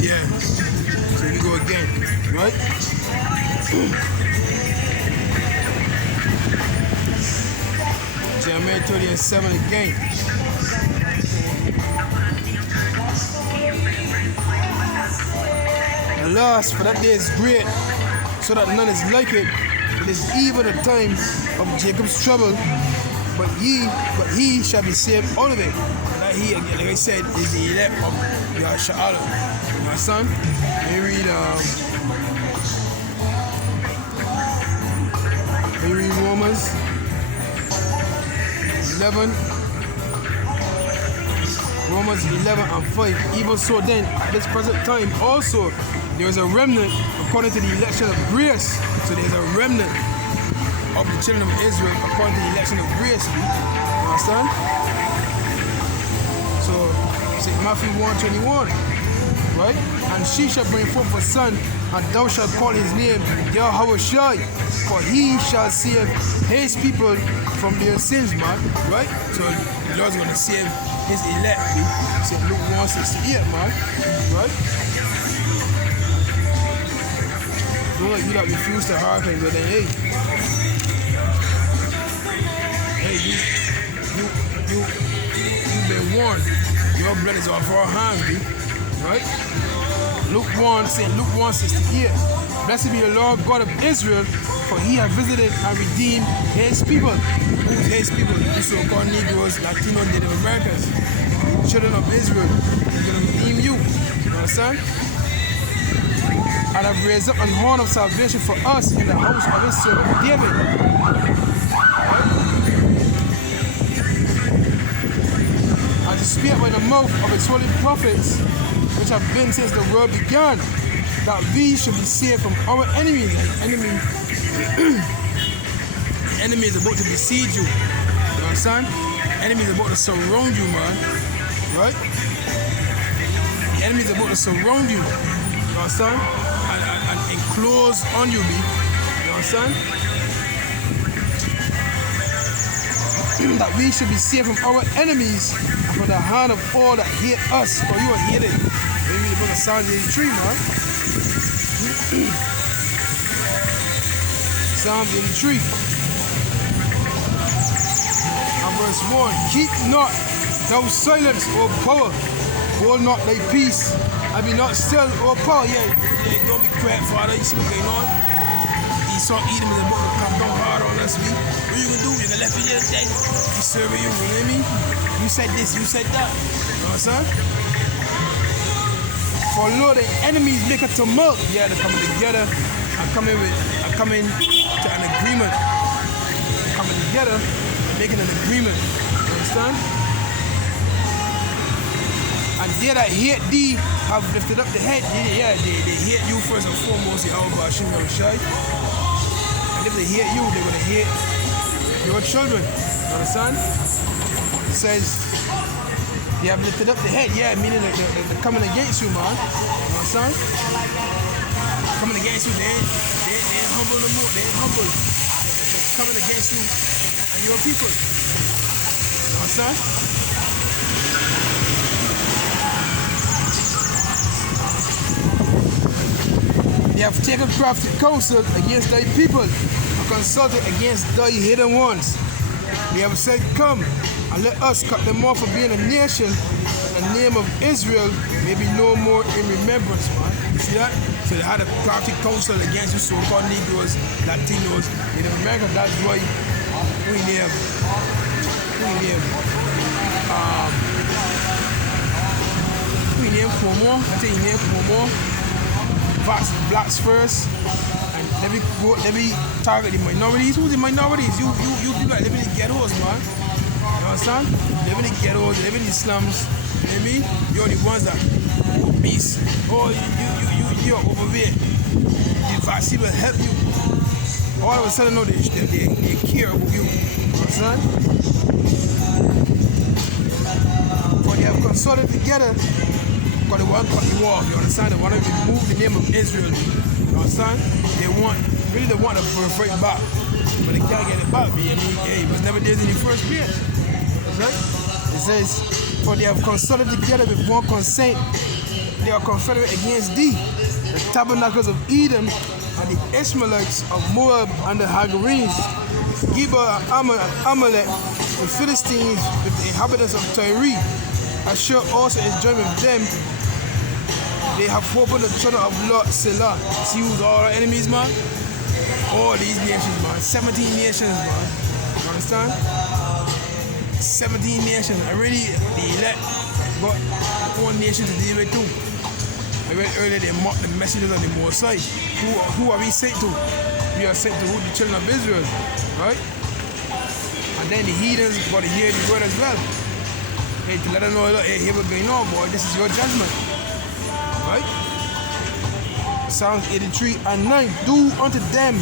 Yeah. So we go again, right? Jeremiah 30:7 again. Alas, for that day is great, so that none is like it. It is even the time of Jacob's trouble, but he shall be saved out of it. That he, again, like I said, is the elect of shalawam. You know, son? Let me read Romans 11. Romans 11:5. Even so then, at this present time also, there is a remnant according to the election of grace. So there's a remnant of the children of Israel according to the election of grace. You understand? So, St. Matthew 1:21, right? And she shall bring forth a son, and thou shalt call his name Yahweh, for he shall save his people from their sins, man. Right? So the Lord's going to save his elect. St. Luke 1:68, man. Right? You that refuse to hearken, but then you've been warned. Your blood is off our hands, B. Right? St. Luke 1:68. Blessed be the Lord God of Israel, for he has visited and redeemed his people. Who's his people? The so-called Negroes, Latino, Native Americans. Children of Israel. He's going to redeem you. You understand? And have raised up an horn of salvation for us in the house of his servant David. Right? And to speak by the mouth of his holy prophets, which have been since the world began, that we should be saved from our enemies. The enemy is about to besiege you. You understand? The enemy is about to surround you, man. Right? The enemy is about to surround you. You understand? And enclose on you, B. You understand? That we should be saved from our enemies and from the hand of all that hate us. Or you are hated. Maybe the book of Psalms 83, man. Psalms 83. And verse 1. Keep not thou silence, O power. Hold not thy peace. I be not still, O power. Yeah, don't be quiet, Father. You see what's going on? Esau Edom is about to come down hard on us, me. What you gonna do? You gonna let me there dead? He's serving you, you know what I mean? You said this, you said that. You know what I'm saying? For Lord, the enemies make a tumult. Yeah, they're coming together and coming to an agreement. They're coming together and making an agreement. You understand? And they that hate thee have lifted up the head. Yeah, they hate you first and foremost, Yahweh Hashem Yahushai. And if they hate you, they're going to hate your children. You understand? It says, they have lifted up the head. Yeah, meaning that they're coming against you, man. You understand? Coming against you, they ain't humble no more. They ain't humble. They're coming against you and your people. You understand? They have taken crafty counsel against thy people and consulted against thy hidden ones. They have said, come and let us cut them off from being a nation, that the name of Israel may be no more in remembrance, man. You see that? So they had a crafty counsel against you so-called Negroes, Latinos, Native Americans. That's why we name Cuomo. I think he named Cuomo. Blacks first, and let me target the minorities. Who's the minorities? You people that live in the ghettos, man. You understand? Live in the ghettos, live in the slums. You know what I mean? You're the ones that obese. Oh, you're overweight. The vaccine will help you. All of a sudden, no, they care about you. You understand? For they have consulted together. Because they want to cut you off, you understand? They want to remove the name of Israel, you understand? They want to birthright back, but they can't get it back. I mean, it was never theirs in the first place. Right? It says, for they have consulted together with one consent. they are confederate against thee. The tabernacles of Edom and the Ishmaelites of Moab and the Hagarenes, Geba and Amalek, the Philistines with the inhabitants of Tyre. Ashur also is joined with them. They have opened the channel of Lot Selah. See who's all our enemies, man? All these nations, man. 17 nations, man. You understand? 17 nations. I really, the elect got one nation to deal with too. I read earlier they mocked the messengers on the Most High. Who are we sent to? We are sent to who? The children of Israel, right? And then the heathens got to hear the word as well. Hey, to let them know, hey, here what's going on, boy. This is your judgment, right? Psalms 83 and 9. Do unto them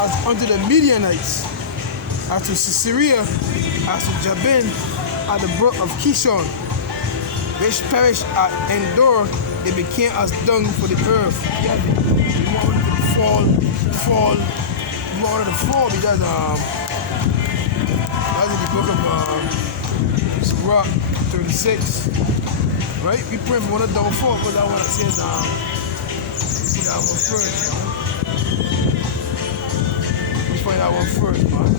as unto the Midianites, as to Sisera, as to Jabin, at the brook of Kishon, which perished at Endor. They became as dung for the earth. Yeah, we want them to fall. We want them to fall because that's in the book of Sirach 36. Right? We pray for one of them fall, but that one that says see that one first. Let's find that one first, man.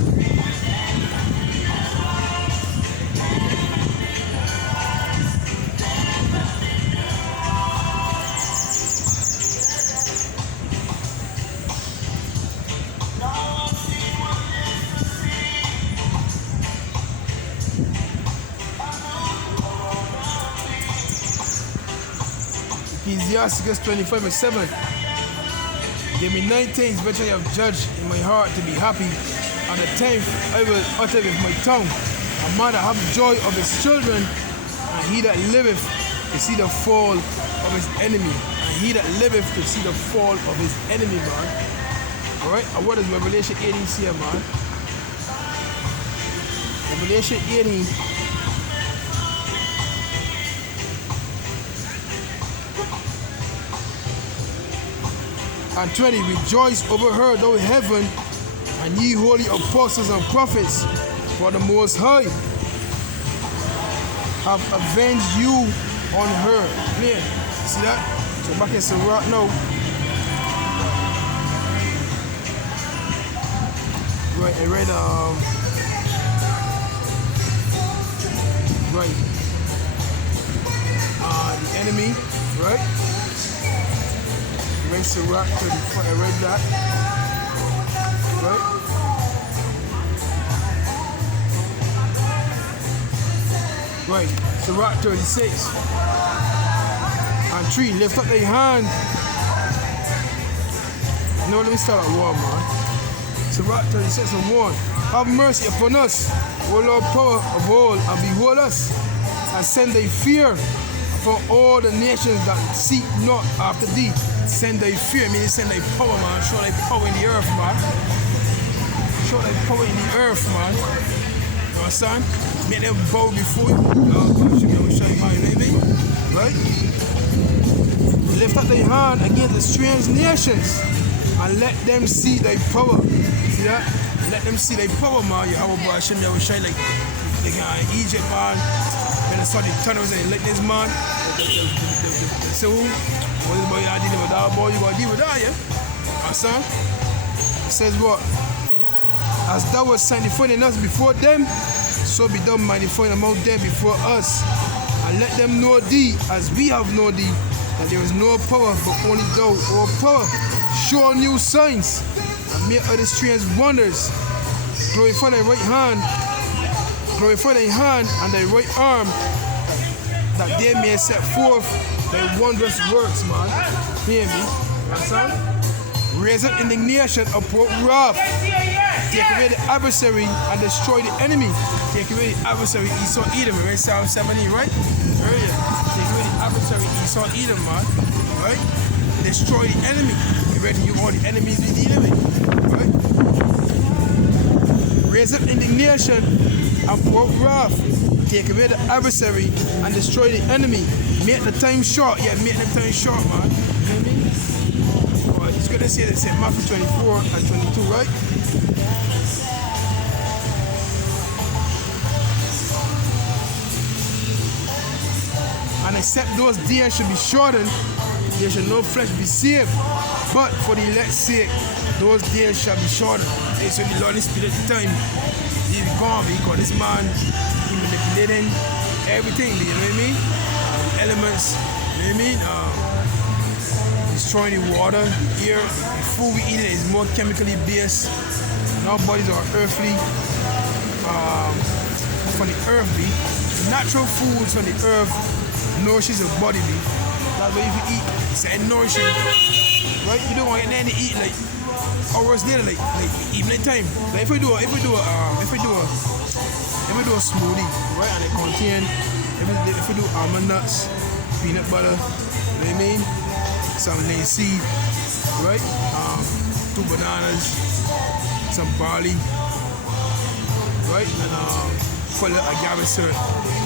Ecclesiastes 25 and 7. Give me 9 things which I have judged in my heart to be happy, and the 10th I will utter with my tongue. A man that hath joy of his children, and he that liveth to see the fall of his enemy. And he that liveth to see the fall of his enemy, man. Alright, and what does Revelation 18 say, man? Revelation 18. And 20, rejoice over her, thou heaven, and ye holy apostles and prophets, for the Most High have avenged you on her. Clear. See that? So back in Sirach now. Right, I read the enemy, right? Sirach 34, I read that. Right? Right, Sirach 36. And 3, lift up thy hand. No, let me start at 1, man. Sirach 36 and 1. Have mercy upon us, O Lord, power of all, and behold us, and send thy fear upon all the nations that seek not after thee. Send thy fear, meaning send thy power, man. Show thy power in the earth, man. Show thy power in the earth, man. You understand? Make them bow before you. Show you my baby. Right? Lift up thy hand against the strange nations and let them see thy power. See that? Let them see thy power, man. You have a boy, Hashem, that will shine like Egypt, man. When they saw the tunnels and let this man. So, what is boy you dealing with that boy? You gotta deal with that, yeah? Son? It says what? As thou wast sanctifying us before them, so be thou magnified among them before us. And let them know thee as we have known thee, that there is no power but only thou, O power. Show new signs and make other strange wonders. Glorify thy right hand, glorify thy hand and thy right arm, that they may set forth thy wondrous works, man. Hear me? You understand? Raise up indignation, upward wrath. Take away the adversary and destroy the enemy. Take away the adversary, Esau, Edom. Right? Psalm 70, right? Earlier. Take away the adversary, Esau, Edom, man. Right? Destroy the enemy. You ready? You all the enemies we dealing with. Right? Raise up indignation, upward wrath. Take away the adversary and destroy the enemy. Make the time short. Yeah, make the time short, man. You know what I mean? Alright, it's good to see this in Matthew 24 and 22, right? And And except those days should be shortened, there shall no flesh be saved. But for the elect's sake, those days shall be shortened. And so the Lord is still at the time. He's gone because this man, he manipulating everything, you know what I mean? Elements, you know what I mean? Destroying the water, the air, the food we eat is more chemically based. And our bodies are earthly, from the earth, be. Natural foods from the earth nourishes your body, be. That's why if you eat, it's nourishing, right? You don't want to eat like hours later, like evening time. Like if we do a smoothie, right, and it contain, if we do almond nuts, peanut butter, you know what I mean? Some linseed, right? 2 bananas, some barley, right? And put a little agave syrup.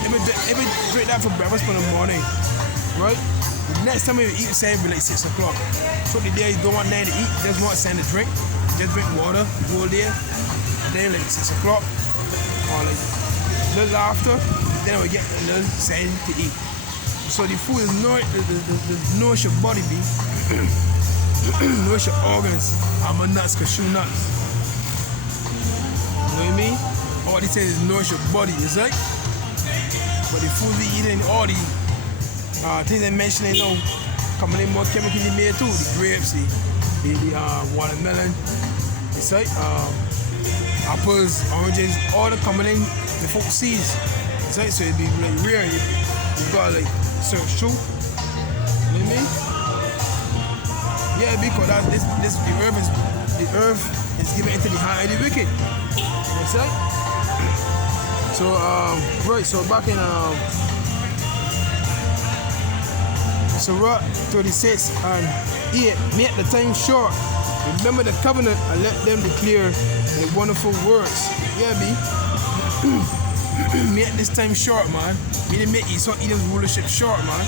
If we drink that for breakfast in the morning, right? Next time we eat, say it be like 6 o'clock. So the day you don't want nothing to eat, just want something to drink. Just drink water the whole day. And then like 6 o'clock, or like a little after, then we get a little something to eat. So the food is nourish your body, be. Nourish your organs. Almond nuts, cashew nuts. You know what I mean? All these things is nourish your body, is right? But the food we eating, all the things I mentioned, you know, coming in more chemically made too. The grapes, the watermelon, it's like apples, oranges, all the coming in the folk seeds. It's like, so it'd be like rare. You got like search through. You know what I mean? Yeah, because the earth is given into the hand of the wicked. You know what I'm saying? So right, so back in Sirach 36 and 8, make the time short. Remember the covenant and let them declare the wonderful words. Yeah, B. Make this time short, man. Meaning make Esau Edom's rulership short, man.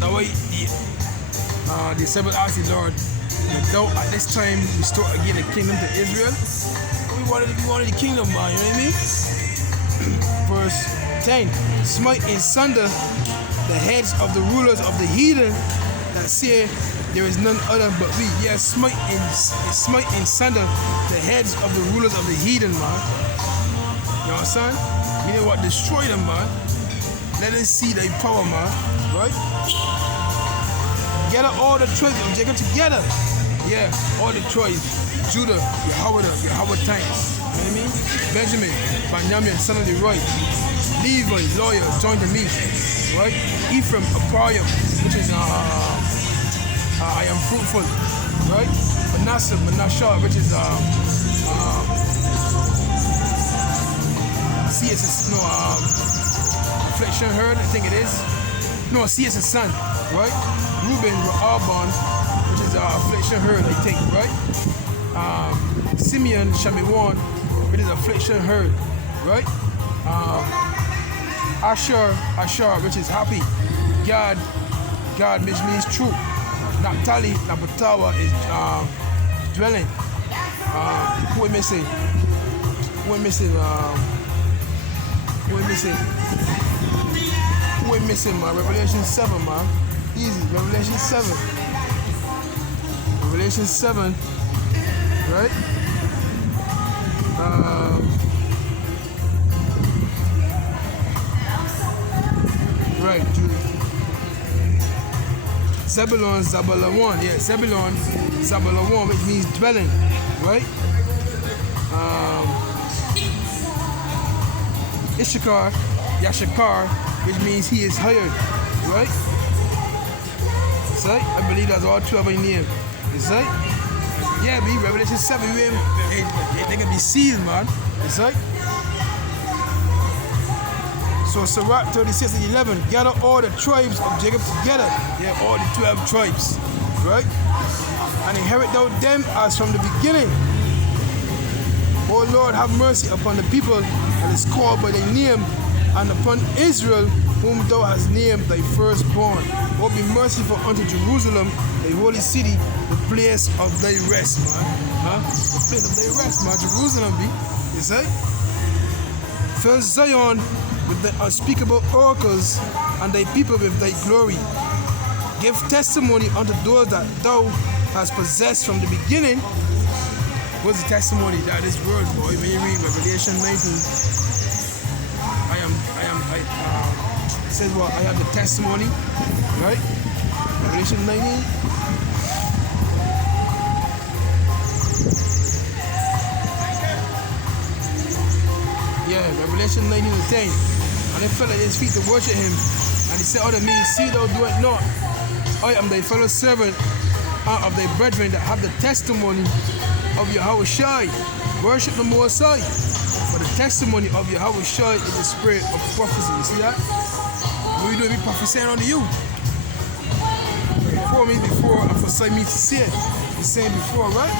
That way, the disciples asked the Lord, though at this time restore again the kingdom to Israel. We wanted the kingdom, man. You know what I mean? Verse 10: smite in sunder the heads of the rulers of the heathen that say there is none other but we. Yes, smite in sunder the heads of the rulers of the heathen, man. You know what I'm saying? Meaning what? Destroy them, man. Let them see their power, man. Right? Gather all the tribes of Jacob together. Yeah, all the tribes. Judah, Yahweh times. You know what I mean? Benjamin, Benjamin, son of Leroy. Levi, lawyer, join the me. Right? Ephraim, Apriam, which is I am fruitful. Right? Manasseh, which is affliction heard, I think it is. No, CS is son, right? Reuben, Rehoboam, which is affliction heard, I think, right? Simeon, Shemiwan, which is affliction heard, right? Asher, which is happy. Gad, which means true. Naphtali, is dwelling. Who am I missing? We're missing, man. Revelation 7, man. Easy. Revelation 7. Revelation 7. Right? Right. Zebulon, Zabalawan. Yeah, Zebulon, Zabalawan, which means dwelling. Right? Issachar, Yashakar, which means he is hired, right? It's right? I believe that's all 12 in here. It's right? Yeah, be Revelation 7, they can be sealed, man. It's right? So Sirach 36 and 11, gather all the tribes of Jacob together. Yeah, all the 12 tribes, right? And inherit thou them as from the beginning. O Lord, have mercy upon the people that is called by thy name, and upon Israel, whom thou hast named thy firstborn. O be merciful unto Jerusalem, thy holy city, the place of thy rest, man. Huh? The place of thy rest, man. Jerusalem be. You say? First Zion, with the unspeakable oracles, and thy people with thy glory. Give testimony unto those that thou hast possessed from the beginning. What's the testimony? That is word, boy. When you read Revelation 19, it says, well, I have the testimony, right? Revelation 19. Yeah, Revelation 19 and 10. And they fell at his feet to worship him. And he said unto me, see thou do it not. I am thy fellow servant of thy brethren that have the testimony of Yahweh Shai. Worship the Most High. For the testimony of Yahweh Shai is the spirit of prophecy. You see that? What are you doing? We prophesying unto you. Before me, before, and for me to see it. He's saying before, right?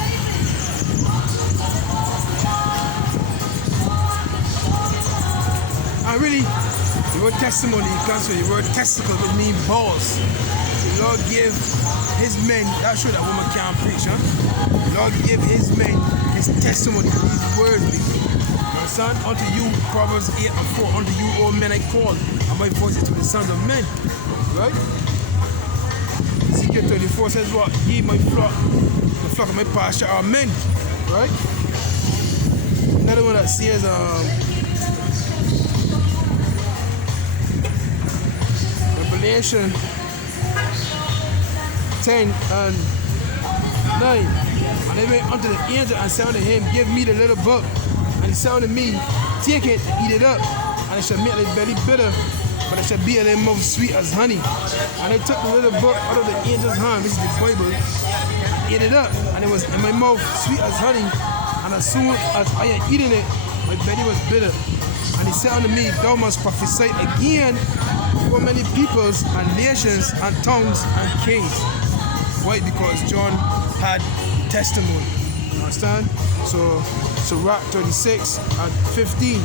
And really, the word testimony comes from the word testicle, which means balls. The Lord gave his men, that show that woman can't preach, huh? The Lord gave his men his testimony, his words. My son, unto you, Proverbs 8 and 4, unto you all men I call, and my voice is to the sons of men. Right? Ezekiel 34 says what? Ye my flock, the flock of my pasture are men. Right? Another one that says Revelation 10 and 9. And they went unto the angel and said unto him, give me the little book. And he said unto me, take it, eat it up, and it shall make thy belly bitter, but it shall be in thy mouth sweet as honey. And I took the little book out of the angel's hand, which is the Bible, ate it up, and it was in my mouth sweet as honey. And as soon as I had eaten it, my belly was bitter. And he said unto me, thou must prophesy again for many peoples and nations and tongues and kings. Why? Because John had testimony. You understand? So Sirach 36 and 15.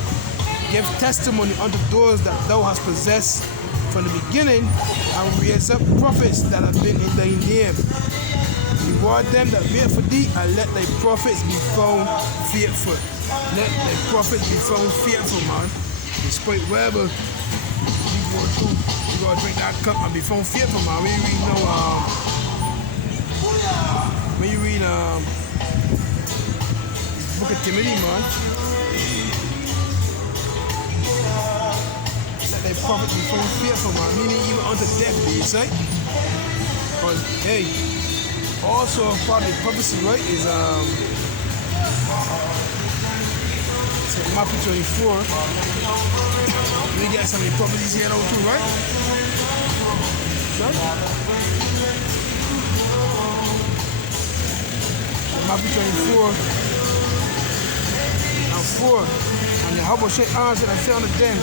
Give testimony unto those that thou hast possessed from the beginning, and raise up prophets that have been in thy name. Reward them that wait for thee, and let thy prophets be found faithful. Let thy prophets be found faithful, man. Despite wherever you go through, you gotta drink that cup and be found faithful, man. When you read Book of Timothy, man. Let thy prophets be found faithful, man. Meaning even unto death, days, right? Because, hey, also part of the prophecy, right, is Matthew 24. We get some of the prophecies here now too, right? Matthew 24 and 4. And the Yahweh shall answer and say unto them,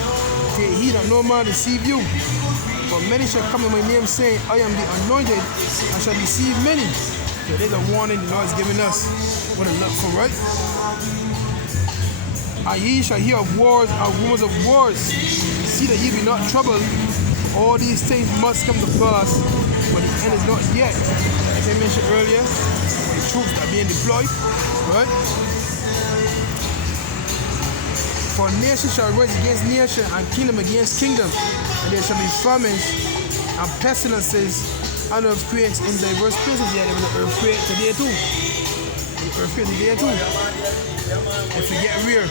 take heed that no man deceive you. For many shall come in my name, saying, I am the anointed, and shall deceive many. So there's a warning the Lord is giving us. What a look for, right? And ye shall hear of wars and rumors of wars. See that ye be not troubled. All these things must come to pass, but the end is not yet. As I mentioned earlier, the troops that are being deployed, right? For nation shall rise against nation, and kingdom against kingdom, and there shall be famines and pestilences and earthquakes in diverse places. Yeah, there was an earthquake today too. And forget where,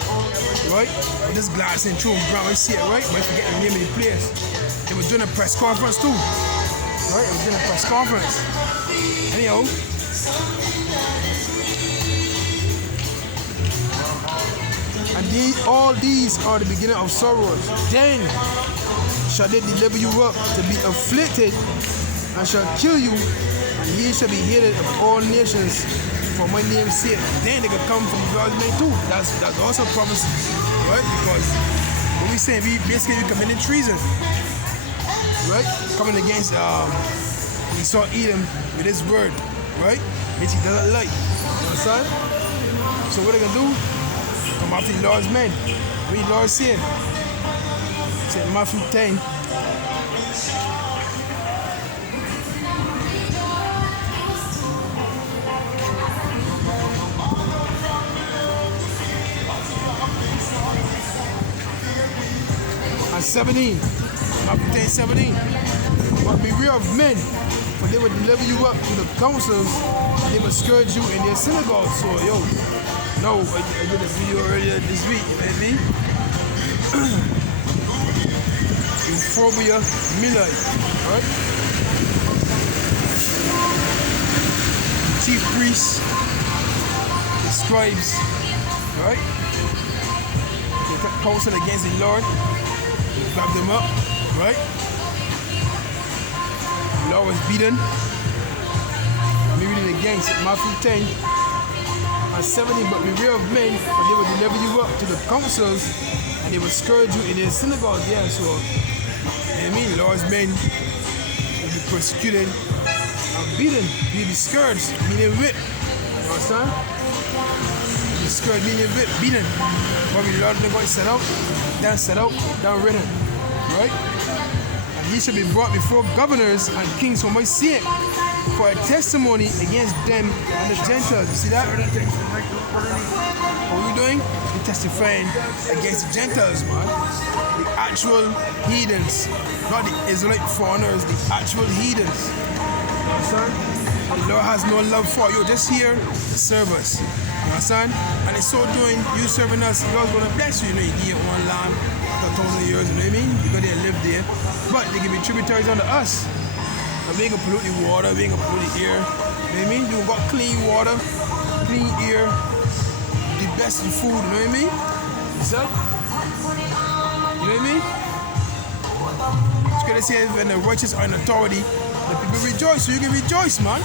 right? With this glass in through ground, I see it, right? But I forget the name of the place. They were doing a press conference too, right? They were doing a press conference. Anyhow, and all these are the beginning of sorrows. Then shall they deliver you up to be afflicted, and shall kill you, and ye shall be hated of all nations for my name's sake. Then they could come from God's name too. That's also prophecy, right? Because when we say we committing treason, right? Coming against we saw Edom with his word, right? Which he doesn't like. You understand? So what they gonna do? Come after the Lord's men. What the Lord said. Said Matthew 10. And 17. Matthew 10:17. But beware of men, for they will deliver you up to the councils, and they will scourge you in their synagogues. So, yo, no, I did a video earlier this week, you know what I mean? Euphobia Millai, right? The chief priests, the scribes, right? They took counsel against the Lord, they grabbed them up, right? The Lord was beaten. Let me read it again. Matthew 10:17. But beware of men, for they will deliver you up to the councils, and they will scourge you in their synagogues. Yeah, so, you know what I mean? The Lord's men will be persecuted and beaten. You'll be scourged, meaning whipped. You understand? You'll be scourged, meaning whipped, beaten. But the Lord never set out, down written. Right? And he shall be brought before governors and kings for my sake, for a testimony against them and the Gentiles. You see that? What are we doing? We're testifying against the Gentiles, man. The actual heathens. Not the Israelite foreigners, the actual heathens. You understand? The Lord has no love for you. Just here to serve us. You understand? And in so doing, you serving us, the Lord's going to bless you. You know, you get one lamb after 1,000 years, you know what I mean? You go there and live there. But they can be tributaries unto us. And we ain't gonna pollute the water, we ain't gonna pollute the air. You know what I mean? You got clean water, clean air, the best in food, you know what I mean? Is that? You know what I mean? It's gonna say when the righteous are in authority, the people rejoice, so you can rejoice, man.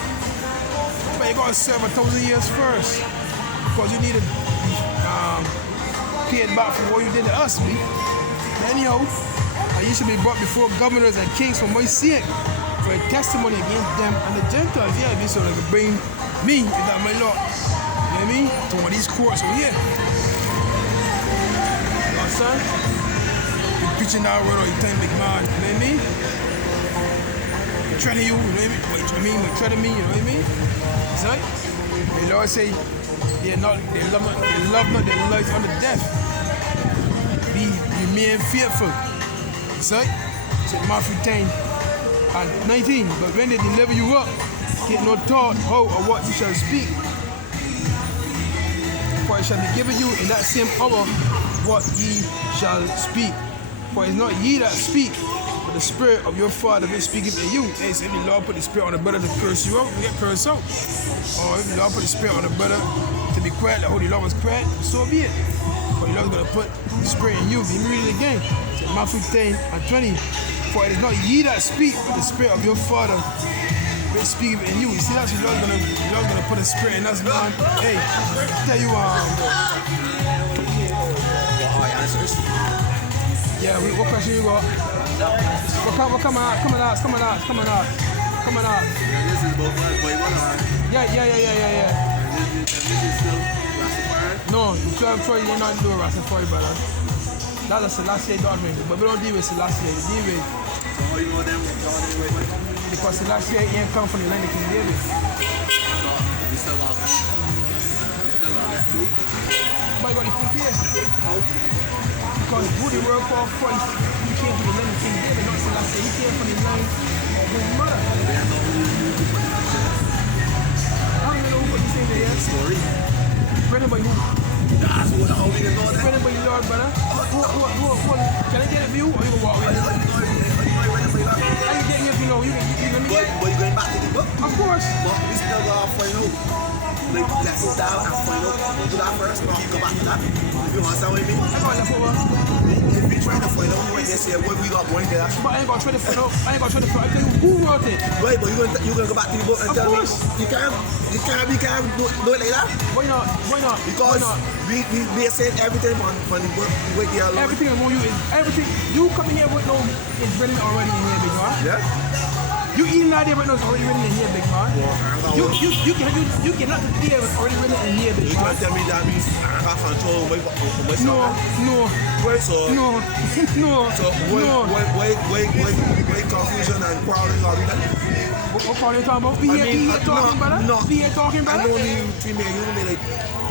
But you gotta serve 1,000 years first. Because you need to pay it back for what you did to us, man. Anyhow, and you should be brought before governors and kings for my sake, for a testimony against them and the Gentiles. Yeah, this so they can bring me, if that my Lord. You know what I mean? To one of these courts over here. You understand? You're preaching that word all the time, big man. You know what I mean? We're treading you, you know what I mean? We're treading me, you know what I mean? That's right? The Lord say, they love not their lives unto death. Remain fearful. That's right? It's Matthew 10:19. But when they deliver you up, take no thought how or what you shall speak. For it shall be given you in that same hour what ye shall speak. For it is not ye that speak, but the Spirit of your Father which speaketh in you. Hey, so if the Lord put the Spirit on the brother to curse you out, you get cursed out. Or if the Lord put the Spirit on the brother to be quiet, like how the Lord was quiet, so be it. But the Lord's going to put the Spirit in you. Let me read it again. It's Matthew 10:20. For it is not ye that speak, but the Spirit of your Father which speaketh in you. You see, that's the Lord's gonna put a Spirit in us, man. Hey, tell you yeah, what question you got? Well, come on out. This is both us, boy, one eye. Yeah. This is still Rastafari? No, the 12 Troy, you're not doing Rastafari, brother. That's a Selassie doctrine, but we don't deal with Selassie, we deal with... So how you know them, because Selassie ain't come from the land of King David. So, you still on that too? But you got the proof here. How? Because who the work for Christ, he came from the land of King David, not Selassie. He came from the line of his mother. They know who you put in the I don't even know what you say there. story. Written by who? That's what how we can know that. Written by the Lord, brother. Who? Can I get a view or you can walk away? How you getting your view now? You let me get it? But you going back to the book? Of course. But we still gotta find out. Like, let's sit down and find out. Do that first, not go back to that. You understand what I mean? I got left over. If we try to find out when they say what we got going there. But I ain't gonna try to find out. I tell you who wrote it. Right, but you're gonna go back to the book and tell me you can't do it like that? Why not? Because we are saying everything on the book right there alone. Everything about you is everything you coming here with no is written already in here, big man. Yeah? You eating out there with no is already written in here, big man. You cannot hear it's already written in here, big You man. can't tell me that means I can't control what's No. Right, so why confusion and quarreling all that? What are you talking about? We here talking, brother. We here talking, brother. I know you like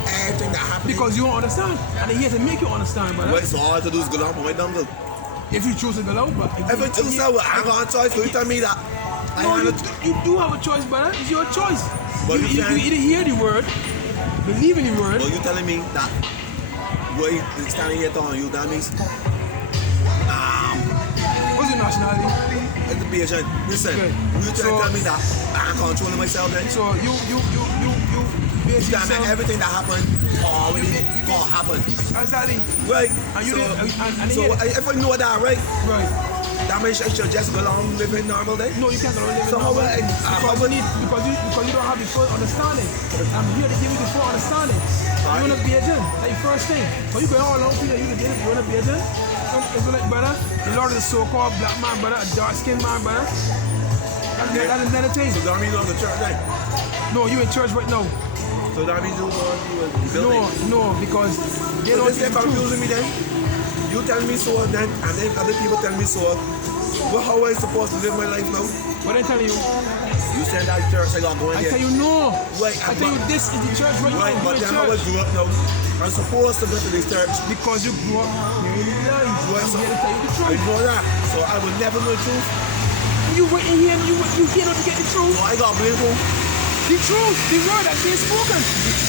everything that happened. Because you don't understand, and they're here to make you understand, brother. Right, so all I have to do is go down for my dumb girl. If you choose to go out, but If I choose to, I got a choice. So you tell me that. No, you do have a choice, brother. It's your choice. But you either hear the word, believe in the word. But you telling me that what you standing here telling you, that means What's your nationality? it's the patient. Listen, Okay. you trying to tell me that I'm controlling myself then? So you You tell me everything that happened already gonna happen. Exactly. Right. And you didn't. So if I know that, right? Right. That means I should just go along living normal day? No, you can't go live in So how normal. will Because you don't have the full understanding. I'm here to give you the full understanding. You wanna be a gen, like first thing. But you go all along, Peter, you wanna be a gen? It's like, brother, the Lord is a so-called black man, brother, a dark-skinned man, brother. That's another thing. So that means you're on the church right? No, you in church right now. So that means you're going to the building? No, because they So don't this think is the truth. confusing me then? You tell me so then, and then other people tell me so. Well, how am I supposed to live my life now? What I tell you? You said that church, I got going I there. tell you no. Right, I tell you this is the church right Right, now. but You in then how I church. grew up now. I'm supposed to go to this church. Because you grew up hearing the lies. Right, I'm so here to tell you the I truth. know that. So I will never know the truth. You went in here and you here not to get the truth. So I got blame who? The truth, the word that's being spoken.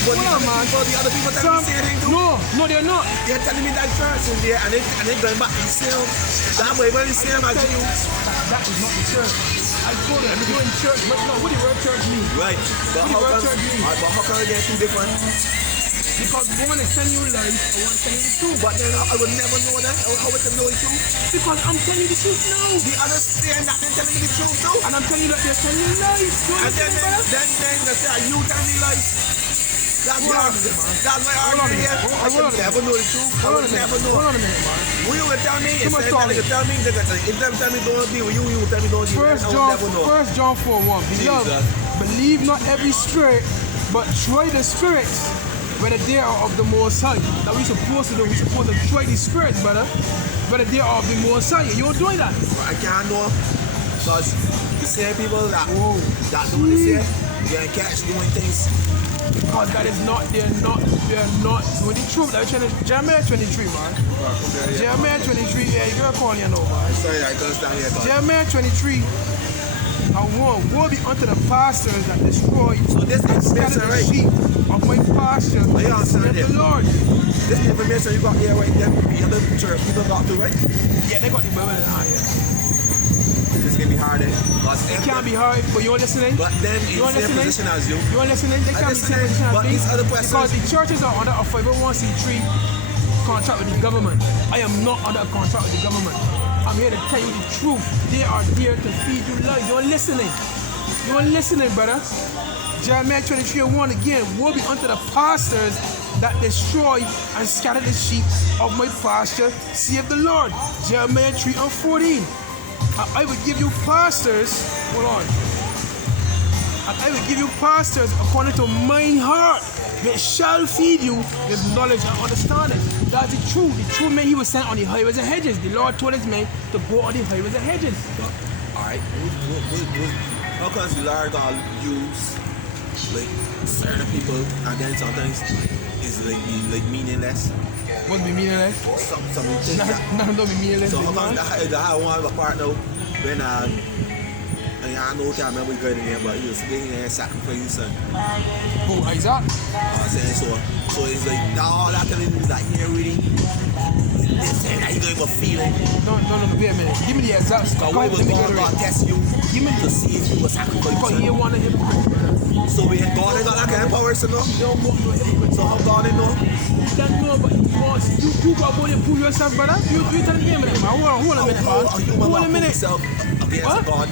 But Hold on, man. the other people tell me the same thing too. No, they're not. They're telling me that church is there and they going back to the same. That way, when the same as you. That is not the church. I told them, you're in church right now. What do the word church mean? Right. But how come I get two different? Because one is telling you lies, and one is telling you the truth. But then I would never know that. How I can know the truth? Because I'm telling you the truth now. The others saying that they're telling me the truth too. And I'm telling you that they're telling you lies. You And then understand, brother? they say, you tell me lies. That's my argument here. I should never know the truth. I would never know. Hold on a minute, man. Will you would tell me? Too much talking. If them tell me don't be with you, you would tell me don't be with me. I would never know. 1 John 4:1. Beloved, believe not every spirit, but try the spirits, whether they are of the Most High. That we supposed to do. We supposed to try the spirits, brother, whether they are of the Most High. You're doing that. I can't know because the same people that do what they say, you're gonna catch doing things. Because that is not, they're not doing the truth. Like Jeremiah 23, man. Jeremiah 23, yeah, you're gonna call you know, man. Sorry, I can't stand here. Jeremiah 23. Woe be unto the pastors that destroy So this and scatter information, the right? sheep of my pasture, you understand saith it? the Lord. This information you got here, right? Them the other church people got to, right? Yeah, they got the Bible in the hand, yeah. This can be hard, eh? It can't be hard, but you're listening. But then in You the same listening? position as you. You're listening. They can't be listening, same position as but me. these other persons- Because the churches are under a 501c3 contract with the government. I am not under a contract with the government. I'm here to tell you the truth. They are there to feed you lies. You're listening. You're listening, brother. Jeremiah 23:1 again. Woe be unto the pastors that destroy and scatter the sheep of my pasture, saith the Lord. Jeremiah 3:14. And I will give you pastors. Hold on. And I will give you pastors according to my heart, which shall feed you with knowledge and understanding. That's the truth. The true man he was sent on the highways and hedges. The Lord told his men to go on the highways and hedges. Alright, how come the Lord God use like certain people and then sometimes it's like meaningless? What be meaningless? Some things that. Nothing don't be meaningless. So how big come man. the high one of a part now when I know can't remember his great name, but he was sitting there and sacrificing his son. Who, Isaac? Saying so it's like now all that telling me is like here reading. They're saying that you going to feel it. No, wait a minute. Give me the exact. Because Go we ahead, was let me going get to it. test you Give me to see if you were sacrificing. Because he want to hypocrite. So we had God ain't got that kind of power, so no? He don't want no hypocrite. So how God ain't know? He doesn't know, but he wants. You got to prove yourself, brother. You tell me a minute, man. Hold on a minute, man. A human Hold got on a to prove minute. himself against What? God.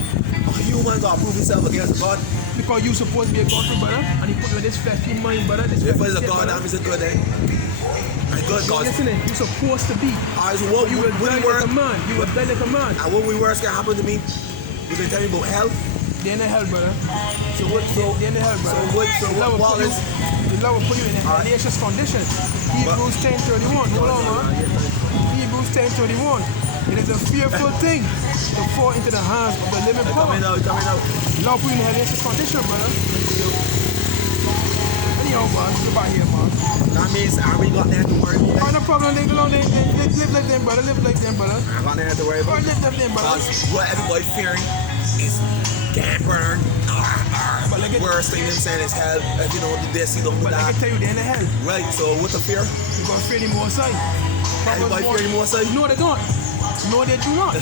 A human got to prove himself against God. Because you supposed to be a godly brother, and he put you in this fleshly mind, brother. This If fleshly it's a state, God, brother. that means a good, eh? A good You're God. listening. You're supposed to be. Alright, so what You will die we like work, a man. You will die like a man. and what we worst can happen to me, you can tell me about hell. They're in the hell, brother. So what, They're in the hell, brother. so The Lord what will is, will put you in a hellacious condition. Hebrews 10:31. Hold on, man. Hebrews 10:31. It is a fearful thing to fall into the hands of the living power. coming out. Lord put you in a hellacious condition, brother. yo, man. Get back here, man. That means I ain't got nothing to worry about. Oh, no problem. They live like them, brother. Live like them, brother. I got nothing to worry Oh, about. live like them, brother. Because what everybody fearing is get burned. But like Worst thing them saying is hell. If you don't do this, you don't do But like I that. tell you, they're in the hell. Right, so what the fear? You're going to fear them more side. Everybody fear you more side? No, they don't. No, they do not.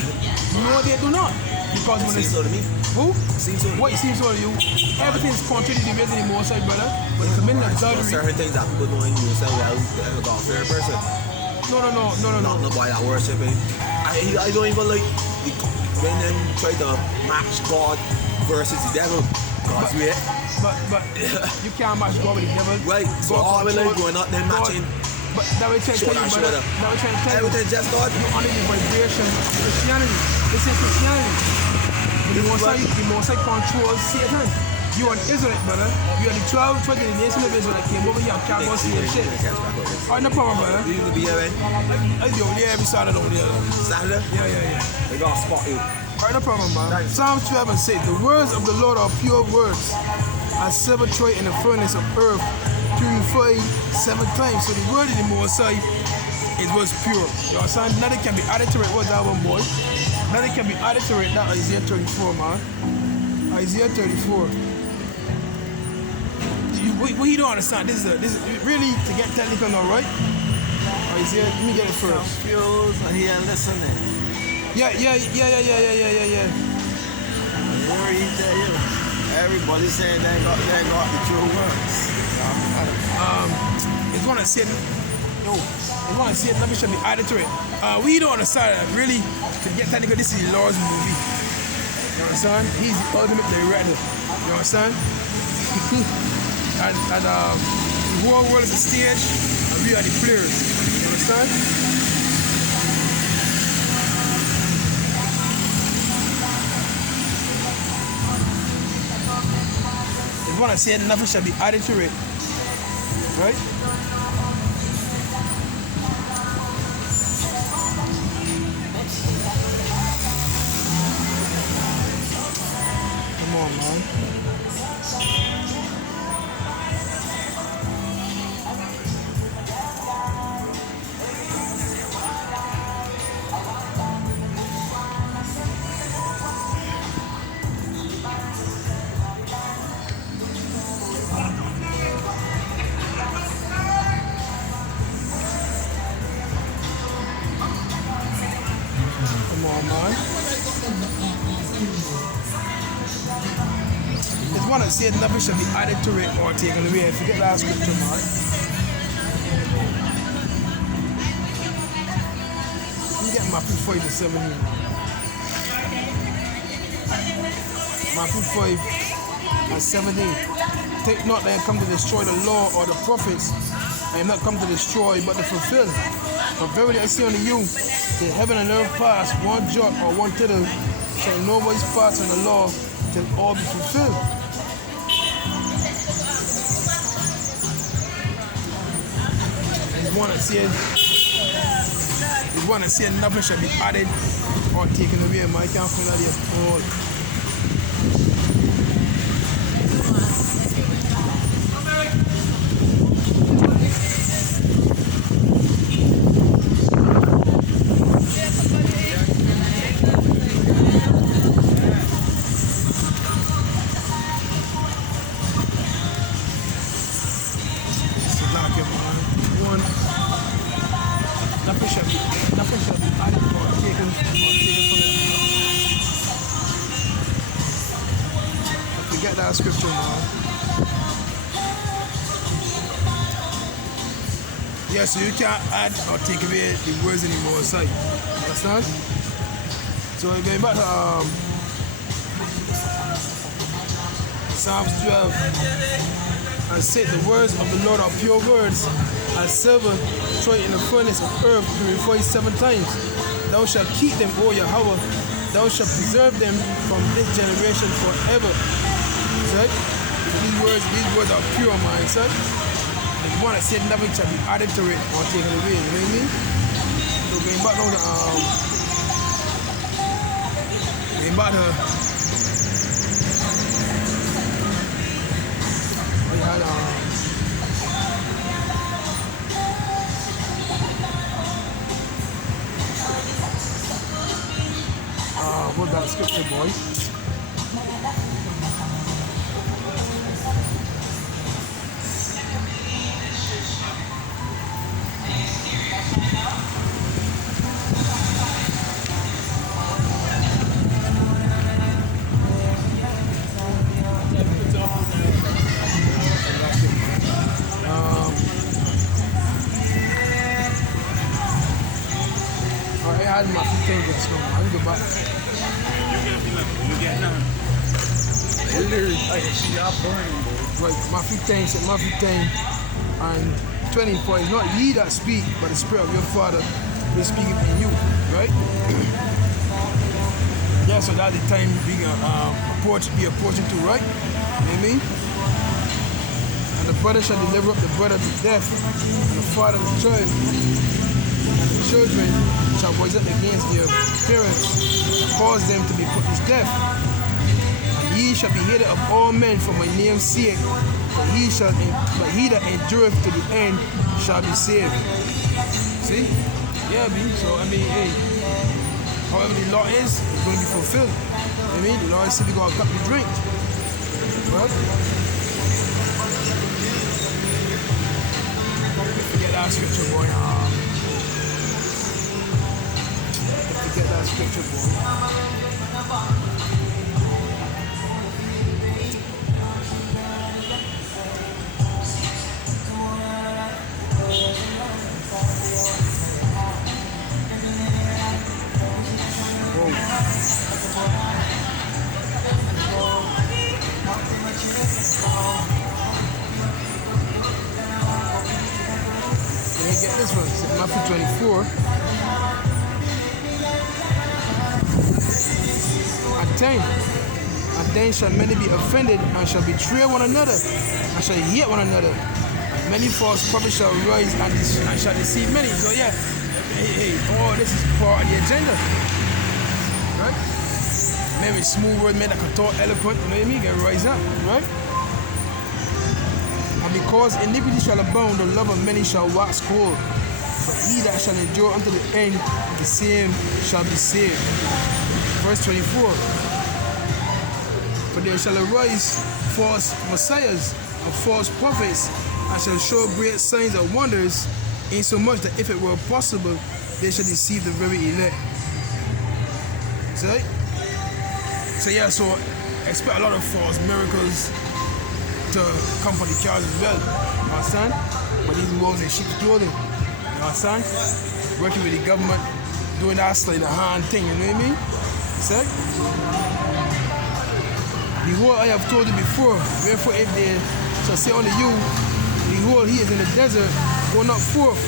No, they do not. Because when Seems so to me. Who? Seems so to me. What it seems so to you? Everything's contrary to the ways of the more side, brother. But the commitment of There's adultery. certain things that people doing you say, well, I'm a God fear person. No. Not nobody that worshiping. I don't even like when them try to match God versus the devil. God's way. But you can't match God with the devil. Right, so all we like doing not them matching. But that way trying to tell you, brother. That way trying to tell you. Everything just God. You honor the vibration of Christianity. This is Christianity. The Most High controls Satan. You are an Israelite, brother. You are the 12 the nation of Israel that came over here and can't go see your shit. Oh, no problem, brother. You gonna be here, man? I'll be over there every Saturday over there. Saturday? Yeah. They gonna spot you. Alright, no problem, man. Psalms 12 and 6. The words of the Lord are pure words, as silver tried in the furnace of earth, purified 7 times. So the word of the Most High, it was pure. You understand? Nothing can be added to it. What's that one, boy? Nothing can be added to it. That Isaiah 34, man. Isaiah 34. What you don't understand? This is really to get technical now, right? Isaiah, let me get it first. Confused and here listening. Yeah. Worry tell you. Everybody saying they got the true words. It's gonna say nothing should be added to it. We don't understand that really to get technical. This is the Lord's movie. You understand? He's the ultimate director. You understand? and the whole world is a stage, and we are the players. You understand? If you want to say nothing shall be added to it, right? Come on, man. It's one that said nothing shall be added to it or taken away. Forget that scripture, man. I'm getting my food 5 to 7 here. My food 5 and 17. Take not that I am come to destroy the law or the prophets. I am not come to destroy, but to fulfill. For verily I say unto you, till heaven and earth pass, one jot or one tittle shall no voice pass on the law till all be fulfilled. There's one that said nothing shall be added or taken away. I can't find out here. Oh. Nothing shall be added or taken from it. Forget that scripture, man. Yeah, so you can't add or take away the words anymore. Side. Understand? So we're going back to Psalms 12 and say the words of the Lord are pure words, as silver tried in the furnace of earth, purified 7 times. Thou shalt keep them, O Yahweh. Thou shalt preserve them from this generation forever. Right? These words are pure, man. Son. The one that said nothing shall be added to it or taken away. You know what I mean? So going back now to we had this no man. Goodbye. You get none. Literally, I can see y'all burning, bro. Right, Matthew 10 and 24. It's not ye that speak, but the Spirit of your Father is speaking in you, right? Yeah, so that's the time being approaching to, right? You know what I mean? And the brother shall deliver up the brother to death, and the father the child, and the children shall rise up against their parents, and cause them to be put to death. And ye shall be hated of all men for my name's sake, but he that endureth to the end shall be saved. See? Yeah, B. So I mean, hey, however the law is, it's going to be fulfilled. You know what I mean? The law is simply going to cut the drink. Right? Forget that scripture, boy. Forget that scripture, boy. Get this one, it's Matthew 24. And then shall many be offended, and shall betray one another, and shall hate one another. Many false prophets shall rise and shall deceive many. So yeah, this is part of the agenda. Right? Maybe smooth word, men that can talk eloquent, you know what I mean? Get rise up, right? And because iniquity shall abound, the love of many shall wax cold. But he that shall endure unto the end, the same shall be saved. Verse 24. For there shall arise false messiahs and false prophets, and shall show great signs and wonders, insomuch that if it were possible, they shall deceive the very elect. See? So yeah, so expect a lot of false miracles to come for the cars as well. You understand? But these wolves in sheep's clothing. You understand? Working with the government, doing that sleight of hand thing, you know what I mean? See? Behold, I have told you before, wherefore if they shall say unto you, behold, he is in the desert, go not forth.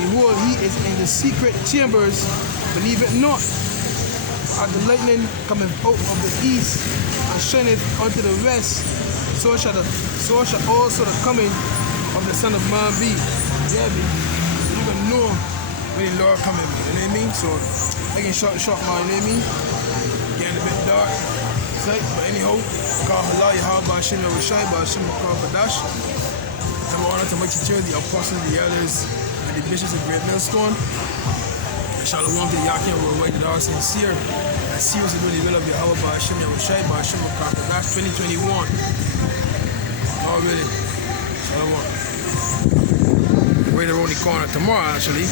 Behold, he is in the secret chambers, believe it not. For as the lightning cometh out of the east, and shineth unto the west, so shall also the coming of the Son of Man be. Yeah, be. You can know when the Lord coming, you know what I mean? So I can short man, you know what I mean? Getting a bit dark. But anyhow, God Allah, Yahweh, Hashem, Yahushai, Hashem, Kadash. I'm honored to my teachers, the apostles, the elders, and the bishops of Great Millstone. Shalawam to the Yakin, worldwide, that are sincere and serious to do the will of Yahweh, Hashem, Yahushai, Hashem, Kadash 2021. Already. Shalawam. Right around the corner tomorrow, actually.